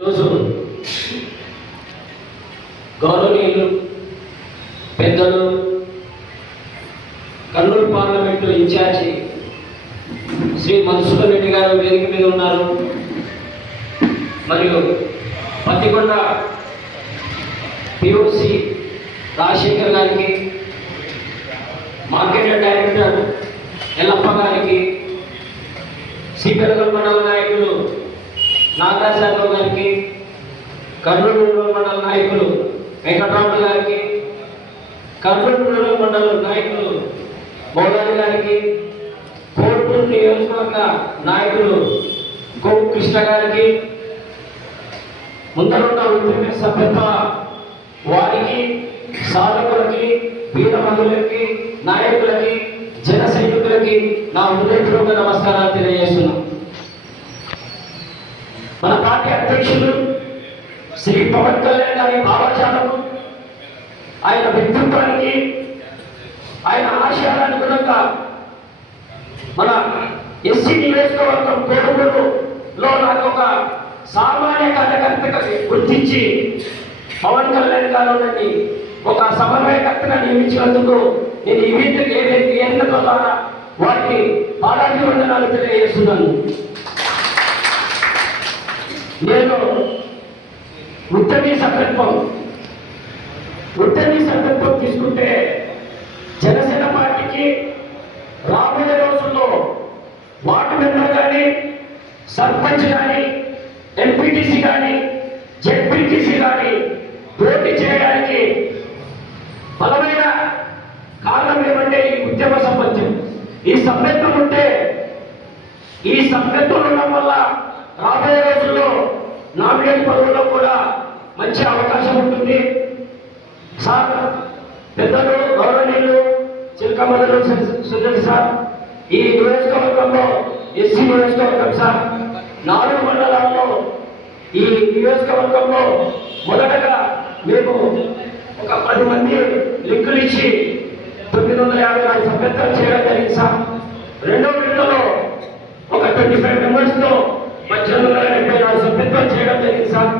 ఈరోజు గౌరవనీయులు పెద్దలు కర్నూలు పార్లమెంటు ఇన్ఛార్జి శ్రీ మధుసూదన్ రెడ్డి గారు వేదిక మీద ఉన్నారు. మరియు పత్తికొండ పిఓసి రాజశేఖర్ గారికి, మార్కెట్ డైరెక్టర్ ఎల్లప్ప గారికి, సిపిఎల్ మండల నాయకులు నాగరాజరావు గారికి, కర్నూలు రూరల్ మండల నాయకులు వెంకటరాముడు గారికి, కర్నూలు రూరల్ మండల నాయకులు మౌలాలి గారికి, కోర్టూరు నియోజకవర్గ నాయకులు కోవు కృష్ణ గారికి, ముందరున్న ఉద్యమ సభ్యత్వ వారికి, సాధకులకి, వీర మహిళలకి, నాయకులకి, జన సైనికులకి నా హృదయపూర్వక నమస్కారాలు తెలియజేస్తున్నాను. మన పార్టీ అధ్యక్షులు శ్రీ పవన్ కళ్యాణ్ గారి భావజాలము, ఆయన వ్యక్తిత్వానికి, ఆయన ఆశయాలనుగుణంగా మన ఎస్సీ నియోజకవర్గం కోరుమూరులో నాకు ఒక సామాన్య కార్యకర్తగా గుర్తించి పవన్ కళ్యాణ్ గారు నన్ను ఒక సమన్వయకర్తగా నియమించినందుకు నేను ఈ వేదిక ద్వారా వారికి పాదాభివందనాలు తెలియజేస్తున్నాను. నేను ఉత్తమీ సభ్యత్వం తీసుకుంటే జనసేన పార్టీకి రాబోయే రోజుల్లో వార్డు మెంబర్ కానీ, సర్పంచ్ కానీ, ఎంపీటీసీ కానీ, జెడ్పీటీసీ కానీ పోటీ చేయడానికి బలమైన కారణం ఏమంటే ఈ ఉద్యమ సభ్యత్వం. ఈ సభ్యత్వం ఉంటే, ఈ సభ్యత్వం ఉండడం వల్ల రాబోయే రోజుల్లో నామినేట్ పదవుల్లో కూడా మంచి అవకాశం ఉంటుంది. సార్ పెద్దలు గౌరవనీయులు చిలకమదలు సుధీర్ సార్, ఈ నియోజకవర్గంలో ఎస్సీ నియోజకవర్గం సార్, 4 మండలాల్లో ఈ నియోజకవర్గంలో మొదటగా మేము ఒక 10 మంది లింకులు ఇచ్చి 954 సభ్యత్వం చేయడం జరిగింది సార్. రెండో విడతలో ఒక 25 మెంబర్స్తో 1874 సభ్యత్వం చేయడం జరిగింది సార్.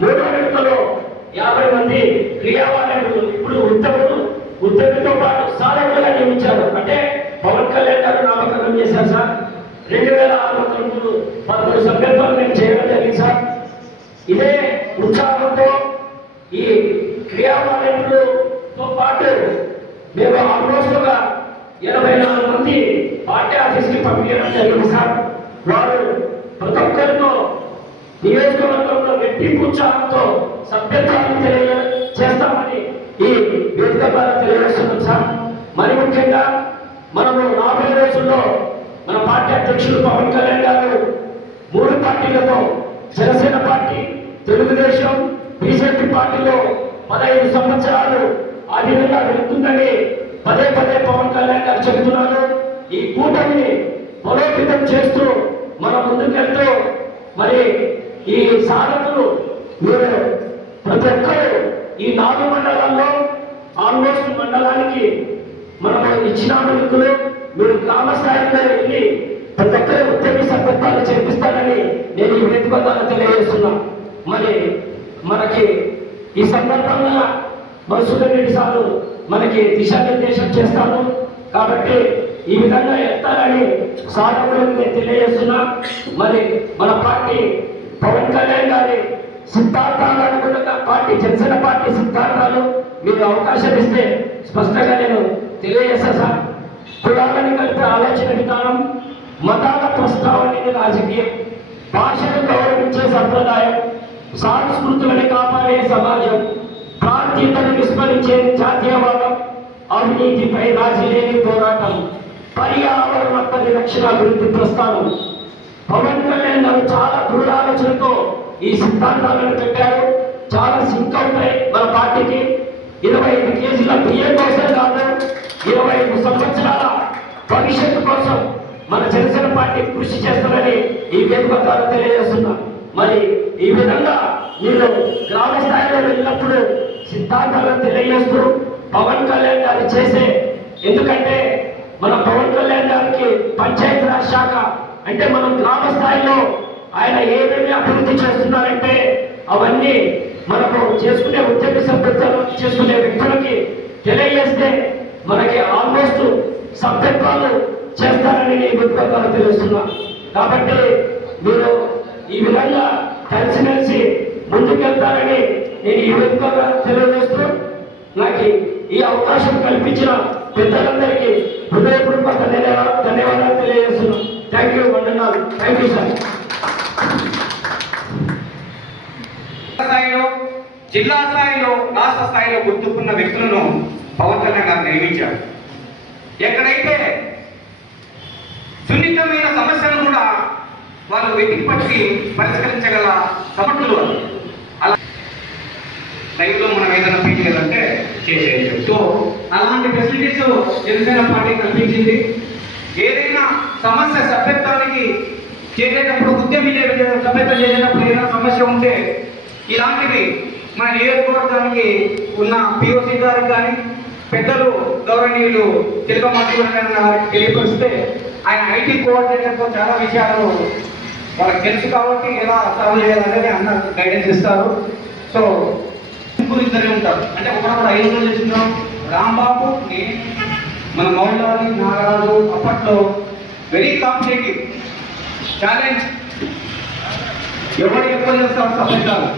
మూడో విడతలో 50 మంది క్రియావాలకులు ఇప్పుడు ఉద్యమితో పాటు సాధకులుగా నియమించారు. అంటే పవన్ కళ్యాణ్ గారు నామకరణం చేశారు సార్. 2613 సభ్యత్వాలు మేము చేయడం జరిగింది సార్. ఇదే ఉత్సాహంతో ఈ క్రియావాలకులతో పాటు మేము ఆల్మోస్ట్ ఒక 84 మంది పార్టీ ఆఫీస్కి పంపించడం జరిగింది సార్. వారు ప్రతి ఒక్కరితో నియోజకవర్గంలో రెట్టింపు ఉత్సాహంతో సభ్యత్వాన్ని తెలియజేస్తామని ఈ వేదిక ద్వారా తెలియజేస్తున్నాం సార్. మరి ముఖ్యంగా మనము రాబోయే రోజుల్లో మన పార్టీ అధ్యక్షులు పవన్ కళ్యాణ్ గారు 3 పార్టీలతో జనసేన పార్టీ, తెలుగుదేశం, బీజేపీ పార్టీలో 15 సంవత్సరాలు ఆ విధంగా వెళ్తుందని పదే పవన్ కళ్యాణ్ గారు చెబుతున్నారు. ఈ కూటమిని బలోపేతం చేస్తూ మనం ముందుకెళ్తూ మరి ఈ సాధకులు మీరు ప్రతి ఒక్కరు ఈ 4 మండలాల్లో ఆల్మోస్ట్ మండలానికి మనం ఇచ్చిన లింకులు మీరు గ్రామ స్థాయిలో వెళ్ళి ప్రతి ఒక్కరి ఉద్యమ సభ్యత్వాలు చేపిస్తారని నేను ఈ వేదిక ద్వారా తెలియజేస్తున్నా. మరి మనకి ఈ సందర్భంగా మధుసూదన్ రెడ్డి సారు మనకి దిశానిర్దేశం చేస్తాను కాబట్టి ఈ విధంగా ఎత్తాలని సాధకులకు నేను తెలియజేస్తున్నా. మరి మన పార్టీ పవన్ కళ్యాణ్ గారి సిద్ధాంతాలు అనుగుణంగా పార్టీ జనసేన పార్టీ సిద్ధాంతాలు మీరు అవకాశం ఇస్తే స్పష్టంగా నేను తెలియజేస్తా సార్. కులాలని కలిపే ఆలోచన విధానం, మతాల ప్రస్తావన రాజకీయం, భాషను గౌరవించే సంప్రదాయం, సంస్కృతులని కాపాడే సమాజం, ప్రాంతీయతను విస్మరించే జాతీయవాదం, అవినీతిపై రాజీ లేని పోరాటం, పర్యావరణ పరిరక్షణ అభివృద్ధి ప్రస్థానం. పవన్ కళ్యాణ్ గారు చాలా దృఢాలోచనతో ఈ సిద్ధాంతాలను పెట్టారు. చాలా సింక్ అవుతాయి మన పార్టీకి. 25 కేజీల బియ్యం కోసం కాదు, 25 సంవత్సరాల భవిష్యత్తు కోసం మన జనసేన పార్టీ కృషి చేస్తామని ఈ వేదిక ద్వారా తెలియజేస్తున్నా. మరి ఈ విధంగా మీరు గ్రామ స్థాయిలో వెళ్ళినప్పుడు సిద్ధాంతాలను తెలియజేస్తూ పవన్ కళ్యాణ్ గారు చేసే, ఎందుకంటే మన పవన్ కళ్యాణ్ గారికి పంచాయతీరాజ్ శాఖ అంటే మనం గ్రామ స్థాయిలో ఆయన ఏమేమి అభివృద్ధి చేస్తున్నారంటే అవన్నీ మనము చేసుకునే ఉద్యోగ సభ్యత్వాలు చేసుకునే వ్యక్తులకి తెలియజేస్తే మనకి ఆల్మోస్ట్ సభ్యత్వాలు చేస్తారని నేను విద్యార్థులకు తెలుస్తున్నా. కాబట్టి మీరు ఈ విధంగా కలిసిమెలిసి ముందుకెళ్తారని నేను ఈ విధంగా తెలియజేస్తూ నాకు ఈ అవకాశం కల్పించిన పెద్దలందరికీ హృదయపూర్వక ధన్యవాదాలు తెలియజేస్తున్నాను. థ్యాంక్ యూ వందనాలు. Thank you sir. స్థాయిలో, జిల్లా స్థాయిలో, రాష్ట్ర స్థాయిలో గుర్తుకున్న వ్యక్తులను పవన్ కళ్యాణ్ గారు నియమించారు. ఎక్కడైతే సున్నితమైన సమస్యలను కూడా వాళ్ళు వెతికి పట్టి పరిష్కరించగల సమర్థులు వాళ్ళు. అలా లైవ్లో మనం ఏదైనా ఫీల్ చేయాలంటే చేసేయచ్చు. సో అలాంటి ఫెసిలిటీస్ జనసేన పార్టీ కల్పించింది. ఏదైనా సమస్య సభ్యత్వానికి చేసేటప్పుడు సభ్యత్వం చేసేటప్పుడు ఏదైనా సమస్య ఉంటే ఇలాంటివి మన నియోజకవర్గానికి ఉన్న పిఓసి గారికి కానీ పెద్దలు గౌరవనీయులు తిలకమాధవన్ గారికి తెలియపరిస్తే ఆయన ఐటీ కోఆర్డినేటర్తో చాలా విషయాలు వాళ్ళకి తెలుసు కాబట్టి ఎలా సాల్వ్ చేయాలనేది అన్న గైడెన్స్ ఇస్తారు. సో ఇద్దరే ఉంటారు అంటే ఒకప్పుడు 5 రోజులు చేస్తున్నాం. రాంబాబు, మన మౌలాలి, నాగరాజు అప్పట్లో వెరీ కాంపిటేటివ్ ఛాలెంజ్. ఎవరు ఎక్కువ చేస్తారు సభ్యత్వాలు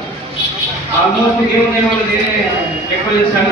ఆల్మోస్ట్ దేవుని వాళ్ళు నేనే ఎక్కువ చేస్తాను.